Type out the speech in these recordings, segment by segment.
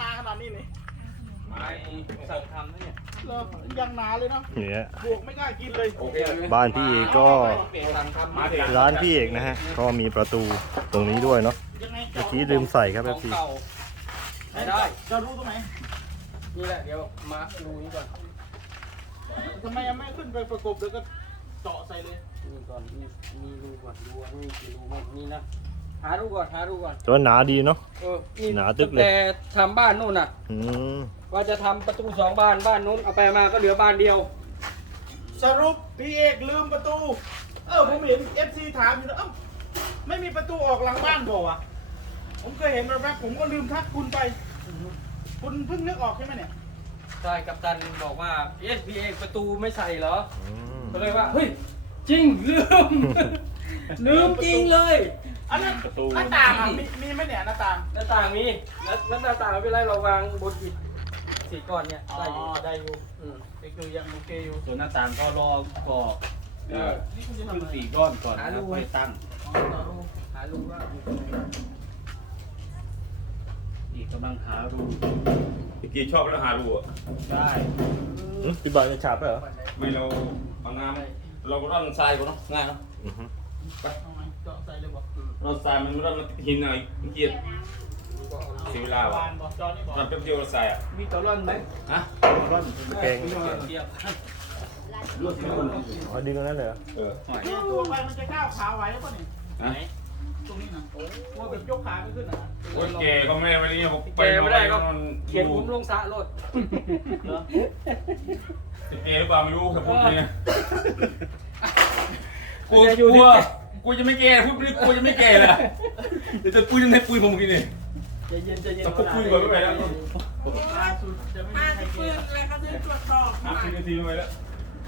นาขนาดนี้นี่ไม้สั่งทำนะเนี่ยเรายังหนาเลยเนาะเนี่ยบวกไม่กล้ากินเลยโอเคเลยบ้านพี่เอกก็สั่งทำมาเด็ร้านพี่เอกนะฮะก็มีประตูตรงนี้ด้วยเนาะยังไงเมื่อกี้ลืมใส่ครับขแบอบงซี เก่าไม่ได้ จะรู้ตรงไหนนี่แหละเดี๋ยวมาดูนี่ก่อนทำไมยังไม่ขึ้นไปประกบแล้วก็เจาะใส่เลย นี่ก่อนนี่มีรูก่อนดูว่ามีกี่รูไหมนี่นะ หารูก่อนหารูก่อนแต่ว่าหนาดีเนาะ เออนี่หนาตึกเลย แต่ทำบ้านนู่นน่ะ อืมว่าจะทำประตูสองบ้านบ้านนู้นเอาไปมาก็เหลือบ้านเดียว สรุปพี่เอกลืมประตู เออผมเห็นเอฟซีถามอยู่นะเอ้าไม่มีประตูออกหลังบ้านบอกอะ ผมเคยเห็นแวบๆผมก็ลืมทักคุณไป คุณเพิ่งนึกออกใช่ไหมเนี่ย ใช่กัปตันบอกว่าเอสพีเอประตูไม่ใส่เหรอ อืมก็เลยว่า เฮ้ย จริง ลืม ลืมจริงเลย อันนั้นหน้าต่างอะมีมีไหมเนี่ยหน้าต่างหน้าต่างมีแล้วแล้วหน้าต่างไม่เป็นไรเราวางบนอิฐสีก้อนเนี่ยอ๋อได้อยู่ได้อยู่อืมก็คือยังโอเคอยู่ส่วนหน้าต่างก็รอก่อเอ่อนี่คุณจะทำขึ้นอะไรสี่ก้อนก่อนนะครับค่อยตั้ง อ๋อต่อรูหารูว่าอยู่ตรงไหนอีกกำลังหารูเมื่อกี้ชอบแล้วหารูอะได้หึพี่บอยจะฉาบด้วยเหรอไม่เราเอาน้ำเราก็ร่อนทรายก่อนเนาะง่ายเนาะอือฮึเอาไหม เจาะใส่เลยบอกร่อนทรายมันร่อนมันติดหินอะไรเมื่อกี้เสียเวลาบาว่ะนบอกจอนี่บอกร่อนแป๊บเดียวเราทรายอะมีตัวร่อนไหมฮะร่อนแกงเทียบรวดที่คนอ๋อดีตรงนั้นเลยเหรอเออหน่อยเนี่ยตัวไปมันจะก้าวขาไหวหรือเปล่าเนี่ยฮะตรงนี้นะโอ้ว่าแบบยกขาไม่ขึ้นนะโอ้ยแกก็ไม่ได้วันนี้ผมแกไม่ได้ก็นอนเขียนผมลงสระรถเหรอจะแกหรือเปล่าไม่รู้ครับพูดเนี่ยกูแกอยู่กูที่อะ กูจะไม่แกพูดไม่กูจะไม่แกเลยเดี๋ยวจะปุยยังไงปุยผมกินนี่ใจเย็นใจเย็นตะคุบคุยก่อนไม่ไปแล้วล่าสุดจะไม่มีใครเกลียดห้าสิบนาทีไม่ไปแล้ว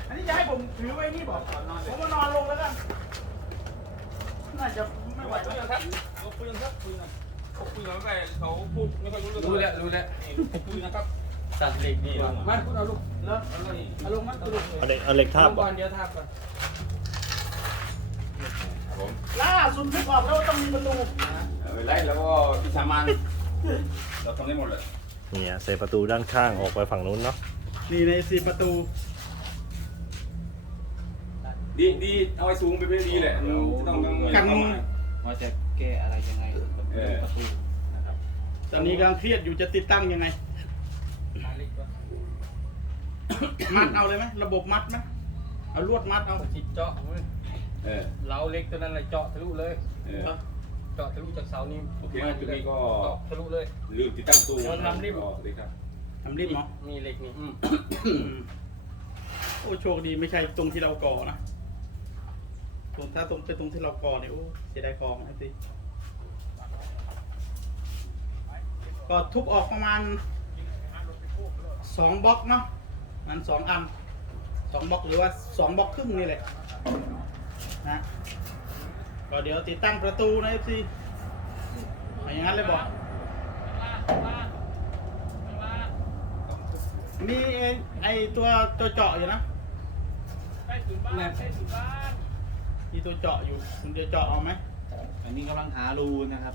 อันนี้จะให้ผมถือไว้นี่บอกผมมานอนลงแล้วกันน่าจะไม่ไหวคุยแล้วกันครับเราคุยกันครับคุยกันเขาคุยกันไม่ไปเขาพูดไม่ค่อยรู้เรื่องรู้แล้วรู้แล้วเขาคุยนะครับตัดเหล็กดีกว่ามาคุณเอาลูกเลิกเอาลงมั้ยเอาลงเอาเหล็กเอาเหล็กทาบบอลเดียวทาบก่อน ผมล่าสุดนึกออกแล้วว่าต้องมีประตูไปไล่แล้วก็พิชามานเราทำได้หมดเลยเนี่ยใส่ประตูด้านข้างออกไปฝั่งนู้นเนาะนี่ในสี่ประตู ดีดีเอาไว้สูงไปไม่ดีแหละเราจะต้องต้องกัน เข้ามาว่าจะแก้อะไรยังไงกับเออประตูนะครับตอนนี้กำลังเครียดอยู่จะติดตั้งยังไงหาเหล็กก่อนมัดเอาเลยไหมระบบมัดไหมเอาลวดมัดเอาจิตเจาะเว้ย เออ เล้าเล็กตัวนั้นเลยเจาะทะลุเลยเออ เจาะทะลุจากเสานี้โอเคจุดนี้ก็ เจาะทะลุเลย ลืมติดตั้งตู้เดี๋ยวทำรีบก็ดีครับ ทำรีบเนาะมีเหล็กนี่อืมโอ้โชคดีไม่ใช่ตรงที่เราก่อนะตรงถ้าตรงเป็นตรงที่เราก่อเนี่ยโอ้เสียดายของไอ้สิก็ทุบออกประมาณสองบล็อกเนาะมันสองอันสองบล็อกหรือว่าสองบล็อกครึ่งนี่แหละ นะก็เดี๋ยวติดตั้งประตูนะเอฟซีอย่างนั้นเลยบอกมีไอ้ไอตัวตัวเจาะอยู่นะแม่มีตัวเจาะอยู่คุณจะเจาะเอาไหมอันนี้กำลังหารูนะครับ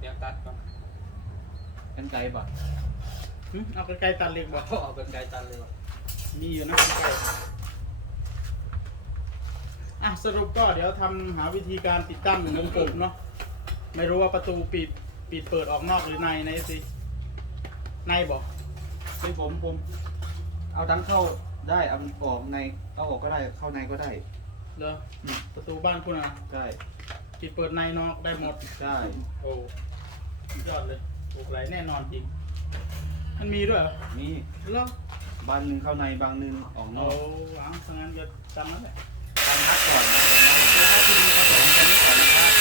เดี๋ยวตัดก่อนกันไกลป่ะหึเอาไกลๆตัดเหล็กบอกเอาเป็นไกลตันเลยว่ะมีอยู่นะไกล อะสรุปก็เดี๋ยวทำหาวิธีการติดตั้งวงกลมเนาะไม่รู้ว่าประตูปิดปิดเปิดออกนอกหรือในนะสิในบอกเป็นผมผม เอาทั้งเข้าได้เอาออกในเอาออกก็ได้เข้าในก็ได้เหรอประตูบ้านคุณอะได้ปิดเปิดในนอกได้หมดได้โอ้สุดยอดเลยโอ้ไหลแน่นอนจริง มันมีด้วยเหรอนี่เหรอบานหนึ่งเข้าในบางหนึ่งออกนโอ้อกหวังทางนั้นก็จำนั้นแหละตาม นัดก่อนนะเดี๋ยวมาดูให้ที่ดีผสมกันก่อนนะครับ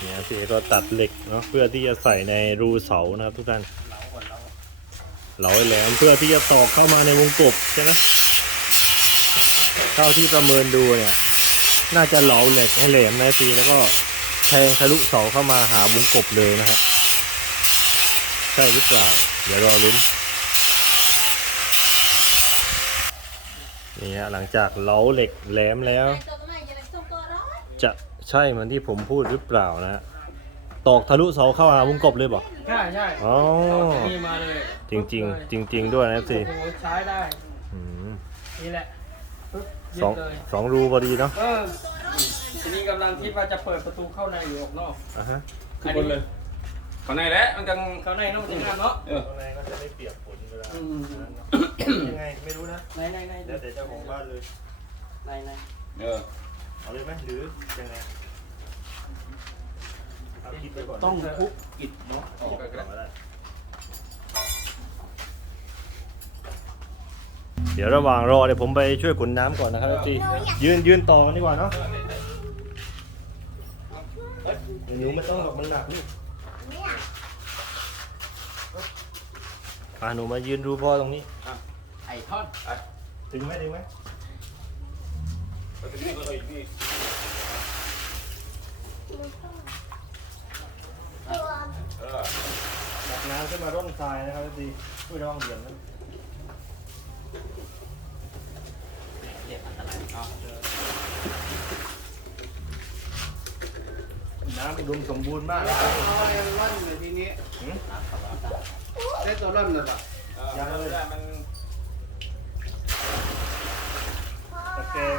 เนี่ยพี่เอกก็ตัดเหล็กเนาะเพื่อที่จะใส่ในรูเสานะครับ ทุกท่านเหลาก่อนเหลาเหลาให้แหลมเพื่อที่จะตอกเข้ามาในวงกบใช่ไหมเท่าที่ประเมินดูเนี่ย น่าจะเหลาเหล็กให้แหลมนะทีแล้วก็ แทงทะลุเสาเข้ามาหาวงกบเลยนะฮะใช่หรือเปล่าเดี๋ยวรอลุ้นนี่ฮะหลังจากเหลาเหล็กแหลมแล้ว จะใช่เหมือนที่ผมพูดหรือเปล่านะฮะตอกทะลุเสาเข้าหาวงกบเลยบอกใช่ใช่อ๋อเอาที่นี่มาเลยจริงจริงๆจริง ๆ ด้วยนะสิโอ้โหใช้ได้นี่แหละปึ๊บยึสอดงเลยสองรูพอดีเนาะเออ ทีนี้กำลังคิดว่าจะเปิดประตูเข้าในหรือออกนอกอะฮะขึ้นบนเลยข้างในแหล้วมันจังเข้าในนอกจริงเนาะเออข้างในก็จะไม่เปียกฝนเวลาอืมยังไงไม่รู้นะในในในแล้วแต่เจ้าของบ้านเลยในในเออเอาเลยไหมหรือยังไงเอาคิดไปก่อนต้องทุบอิฐเนาะออกไปก็ได้เดี๋ยวระหว่างรอเดี๋ยวผมไปช่วยขนน้ำก่อนนะครับจียืนยืนต่อกันดีกว่าเนาะ นิ้วไม่ต้องหรอกมันหนักนี่อ่าหนูมายืนดูพ่อตรงนี้ ไอท่อนถึงไหมถึงไหมไปถึงนี่ก็เลยนี่เออดักน้ำขึ้นมาร่อนทรายนะครับจีช่วยระวังเดือดนะน้ำอุดมสมบูรณ์มากนะเอาไอ้ร่อนเลยทีนี้ได้ตัวร่อนเลยป่ะเออมันได้มันตะแกรง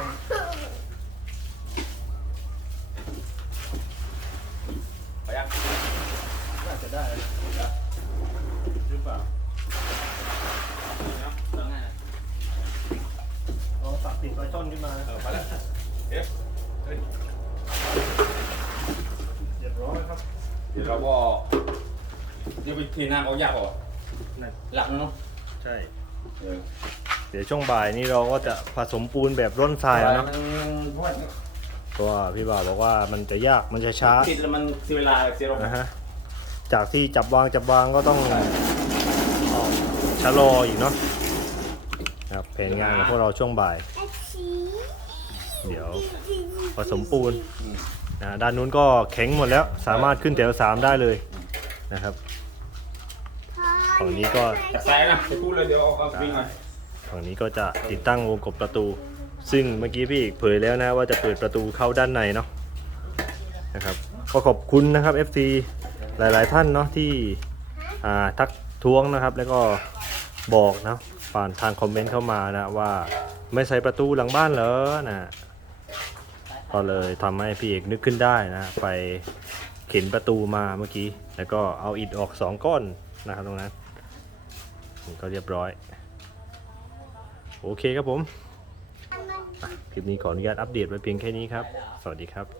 ไปยังน่าจะได้นะหรือเปล่าเนาะเออง่ายนะลองตักติดปลาช่อนขึ้นมาเออไปแล้วเอ๊ะเฮ้ย เรียบร้อยครับ เดี๋ยวเราก็ เดี๋ยวไปเทน้ำเอายากกว่านั่นหลักเนาะใช่เออเดี๋ยวช่วงบ่ายนี้เราก็จะผสมปูนแบบร่อนทรายแล้วเนาะเพราะว่าเพราะว่าพี่บ่าวบอกว่ามันจะยากมันจะช้าติดแล้วมันเสียเวลาเสียลมนะฮะจากที่จับวางจับวางก็ต้องชะลออีกเนาะนะครับแผนงานของพวกเราช่วงบ่าย เดี๋ยวผสมปูนนะด้านนู้นก็แข็งหมดแล้ว สามารถขึ้นแถวสามได้เลยนะครับ ฝั่งนี้ก็จะใส่นะจะพูดเลยเดี๋ยวเอาเอาวิ่งมาฝั่งนี้ก็จะติดตั้งวงกบประตู ซึ่งเมื่อกี้พี่เอกเผยแล้วนะว่าจะเปิดประตูเข้าด้านในเนาะนะครับก็ขอบคุณนะครับ FC หลาย ๆ ท่านเนาะที่อ่าทักท้วงนะครับ แล้วก็บอกนะผ่านทางคอมเมนต์เข้ามานะว่าไม่ใส่ประตูหลังบ้านเหรอนะก็เลยทำให้พี่เอกนึกขึ้นได้นะไปเข็นประตูมาเมื่อกี้ แล้วก็เอาอิฐออกสองก้อนนะครับตรงนั้น นี่ก็เรียบร้อย โอเคครับผม คลิปนี้ขออนุญาตอัปเดตไว้เพียงแค่นี้ครับ สวัสดีครับ